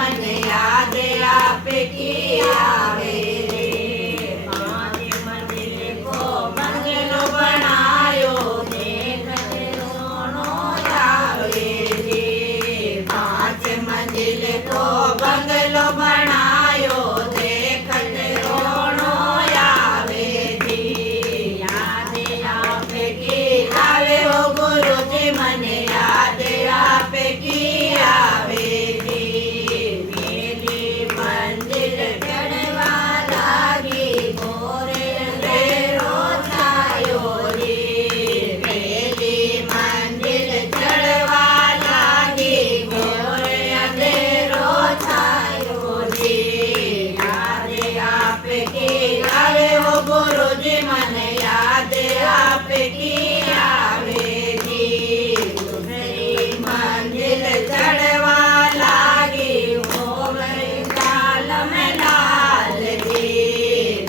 મને યાદ આપે કી આવે રે। પાંચ મંजिल को બંગલો બનાયો દેખત રોણો આવે રે। પાંચ મંजिल को બંગલો બનાયો દેખત રોણો આવે રે। યાદ આપે કી આવે ઓ ગુરુજી મને યાદ આપે કી આવે રે। પેલી મંजिल ચડવા લાગી મોરે અંધેરો છાયો રે। પેલી મંजिल ચડવા લાગી મોરે અંધેરો છાયો રે। યાદ આપે કી આવે ઓ ગુરુજી મને યાદ આપે કી આવે રે। દૂસરી મંजिल ચડવા લાગી હો ગઈ લાલ મેં લાલ રે।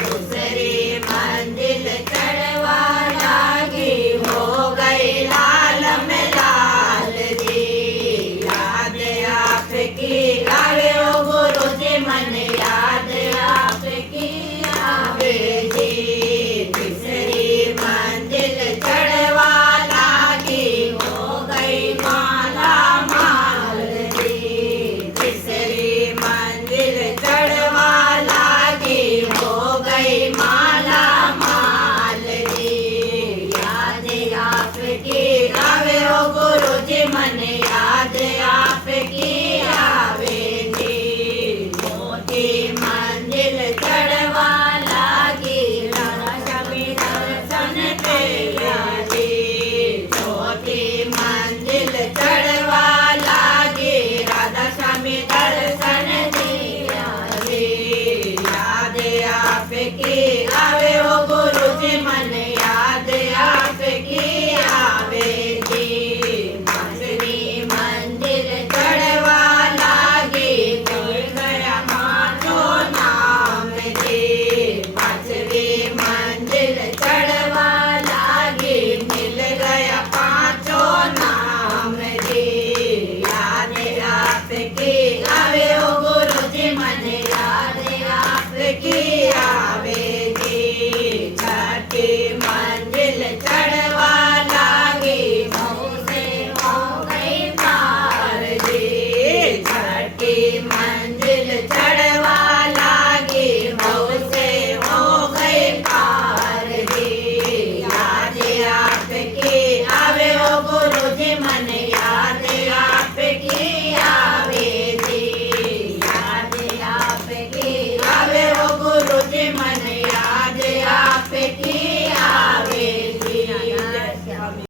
દૂસરી મંजिल ચડવા લાગી હો ગઈ લાલ મેં લાલ રે। યાદ આપે કી આવે ઓ ગુરુજી મને યાદ આપે કી આવે રે। तीसरी मंजिल चढ़वा लागी हो गई माला माल रे। तीसरी मंजिल चढ़वा लागी हो गई माला माल रे। યાદ આપે કી આવે ઓ ગુરુજી મને યાદ આપે કી આવે રે। મોટી મંजिल ચડવા લાગી રાધા સ્વામી દર્શન થયા રે। મોટી મંजिल ચડવા લાગી રાધા સ્વામી દર્શન થયા રે। યાદ આપે કી આવે ઓ ગુરુજી મને યાદ આપે કી આવે રે। પાંચમી મંजिल ચડવા લાગી કોઈ ગયા પાંચો નામ રે। પાંચમી મંजिल ચડવા લાગી મિલ ગયા પાંચો નામ રે। યાદ આપે કી આવે ઓ ગુરુજી મને યાદ આપે કી આવે રે। છઠ્ઠી મંजिल ચડવા લાગી મૌસે હો ગઈ પાર રે। છઠ્ઠી મંजिल